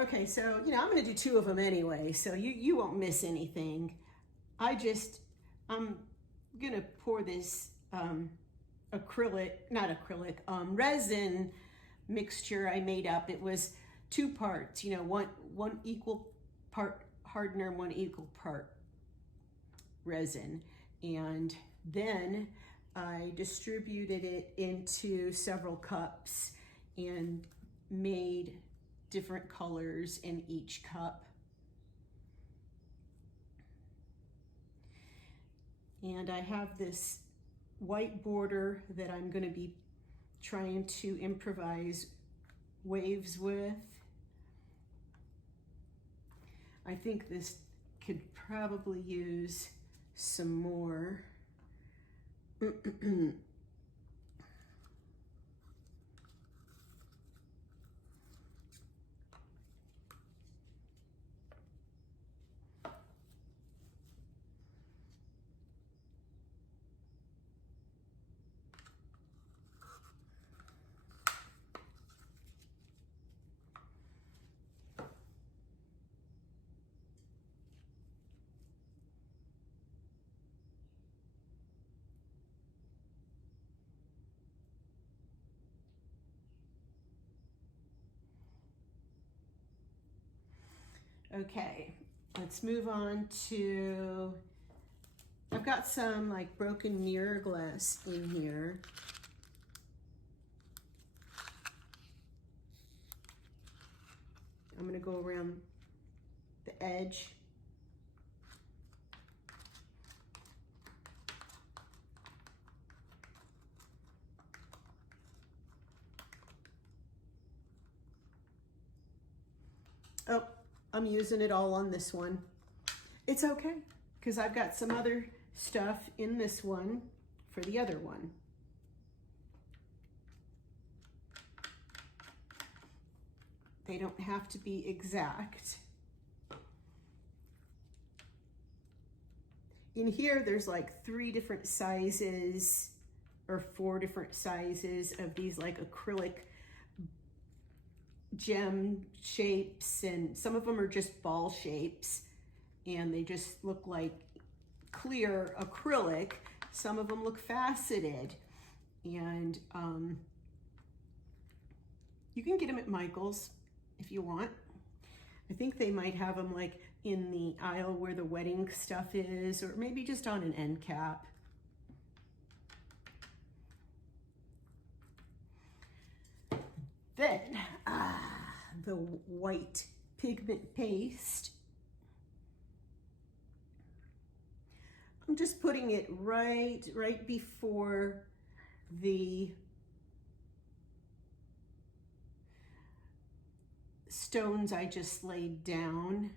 Okay, so, I'm gonna do two of them anyway, so you won't miss anything. I'm gonna pour this resin mixture I made up. It was two parts, one equal part hardener and one equal part resin. And then I distributed it into several cups and made different colors in each cup. And I have this white border that I'm going to be trying to improvise waves with. I think this could probably use some more. Okay, let's move on to, I've got some like broken mirror glass in here. I'm gonna go around the edge. Oh, I'm using it all on this one. It's okay, because I've got some other stuff in this one for the other one. They don't have to be exact. In here, there's like 3 different sizes or 4 different sizes of these like acrylic gem shapes, and some of them are just ball shapes and they just look like clear acrylic. Some of them look faceted, and you can get them at Michael's if you want. I think they might have them like in the aisle where the wedding stuff is, or maybe just on an end cap. Then the white pigment paste. I'm just putting it right before the stones I just laid down.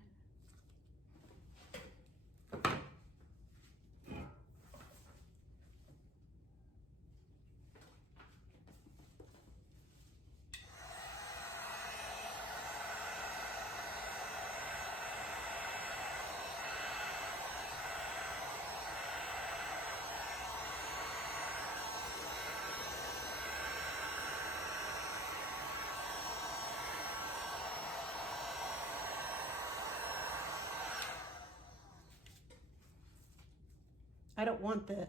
I don't want the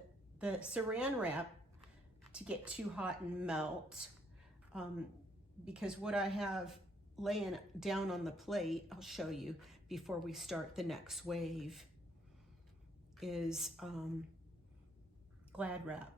saran wrap to get too hot and melt, because what I have laying down on the plate, I'll show you before we start the next wave, is Glad wrap.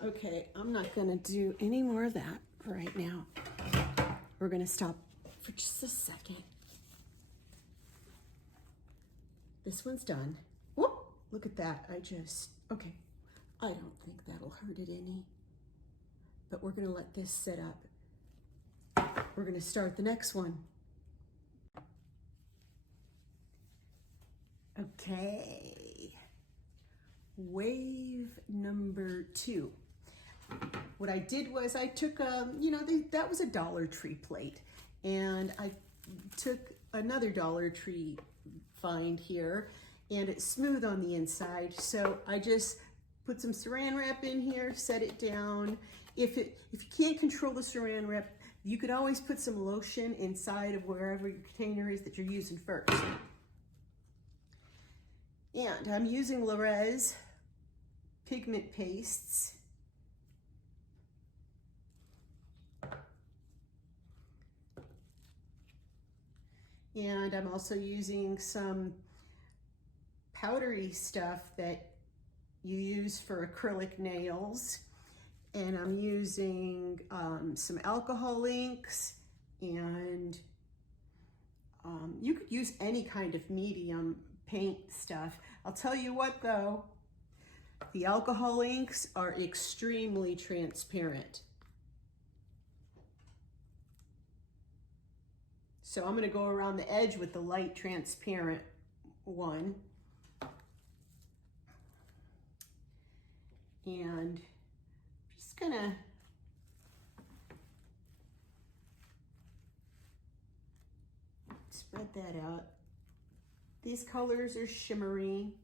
Okay, I'm not gonna do any more of that right now. We're gonna stop for just a second. This one's done. Whoop, look at that. Okay. I don't think that'll hurt it any, but we're gonna let this sit up. We're gonna start the next one. Okay, wave number 2. What I did was I took, that was a Dollar Tree plate, and I took another Dollar Tree find here, and it's smooth on the inside, so I just put some saran wrap in here, set it down. If you can't control the saran wrap, you could always put some lotion inside of wherever your container is that you're using first. And I'm using Resin pigment pastes. And I'm also using some powdery stuff that you use for acrylic nails. And I'm using some alcohol inks, and you could use any kind of medium paint stuff. I'll tell you what though, the alcohol inks are extremely transparent. So I'm gonna go around the edge with the light transparent one. And just gonna spread that out. These colors are shimmery.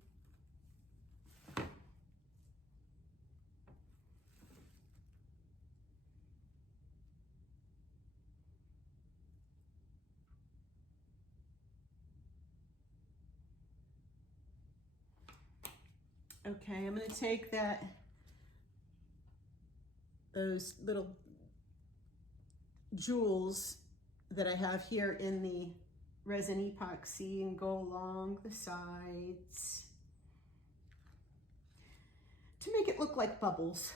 Okay, I'm gonna take those little jewels that I have here in the resin epoxy and go along the sides to make it look like bubbles.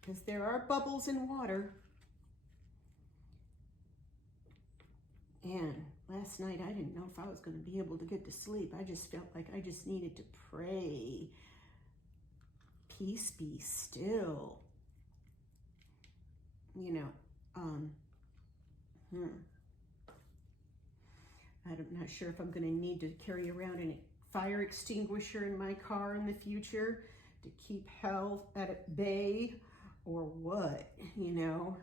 Because there are bubbles in water. And last night I didn't know if I was going to be able to get to sleep. I just felt like I just needed to pray. Peace be still. You know, I'm not sure if I'm going to need to carry around a fire extinguisher in my car in the future to keep hell at bay or what, you know.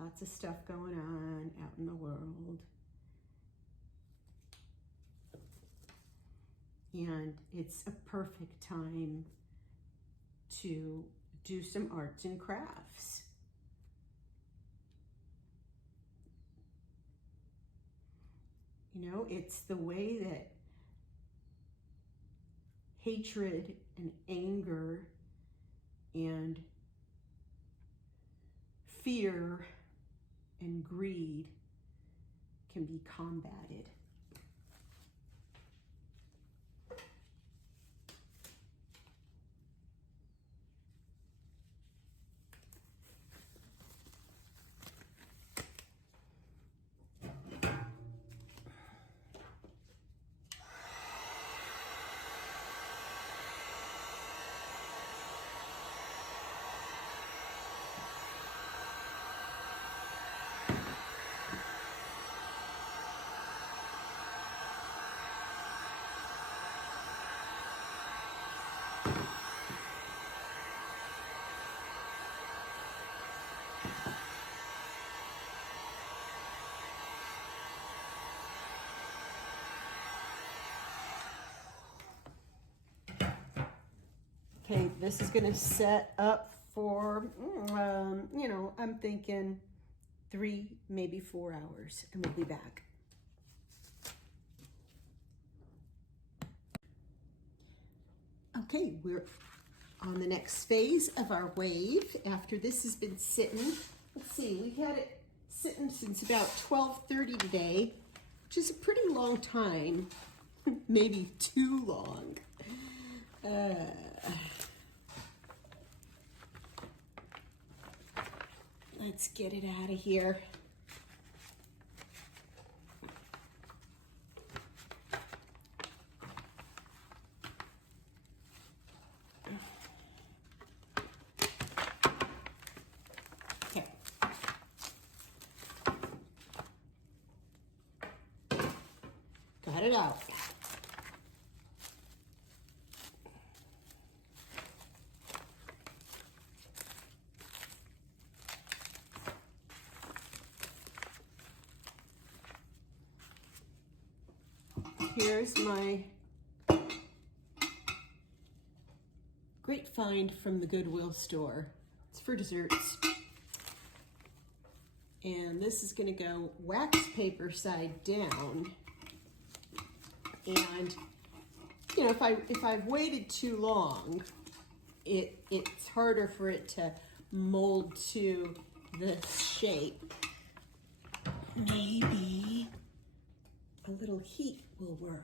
Lots of stuff going on out in the world. And it's a perfect time to do some arts and crafts. You know, it's the way that hatred and anger and fear and greed can be combated. Okay, this is going to set up for, you know, I'm thinking 3, maybe 4 hours, and we'll be back. Okay, we're on the next phase of our wave. After this has been sitting, let's see, we've had it sitting since about 12:30 today. which is a pretty long time, maybe too long. Let's get it out of here. Okay. Got it out. Here's my great find from the Goodwill store. It's for desserts. And this is going to go wax paper side down. And you know, if I've waited too long, it's harder for it to mold to the shape. Maybe a little heat will work.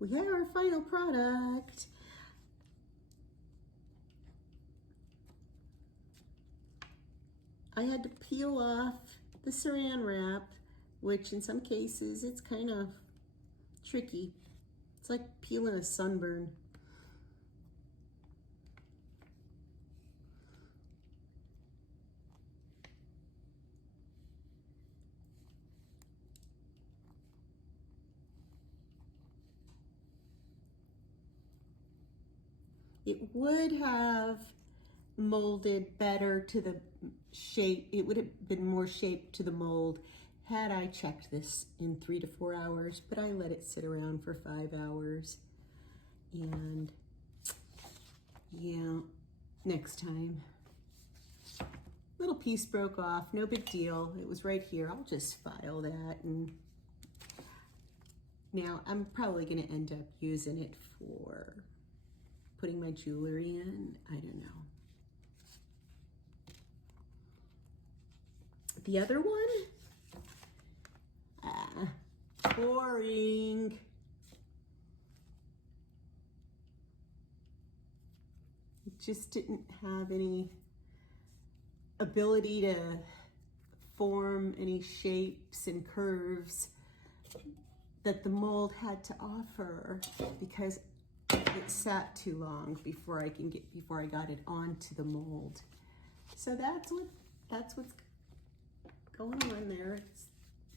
We have our final product. I had to peel off the saran wrap, which in some cases it's kind of tricky. It's like peeling a sunburn. It would have molded better to the shape. It would have been more shaped to the mold had I checked this in 3 to 4 hours, but I let it sit around for 5 hours. And yeah, next time. Little piece broke off, no big deal. It was right here. I'll just file that. And now I'm probably gonna end up using it for putting my jewelry in. I don't know. The other one? Boring. It just didn't have any ability to form any shapes and curves that the mold had to offer because it sat too long before I got it onto the mold. So that's what's going on there. It's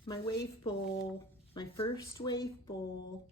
my wave bowl, my first wave bowl.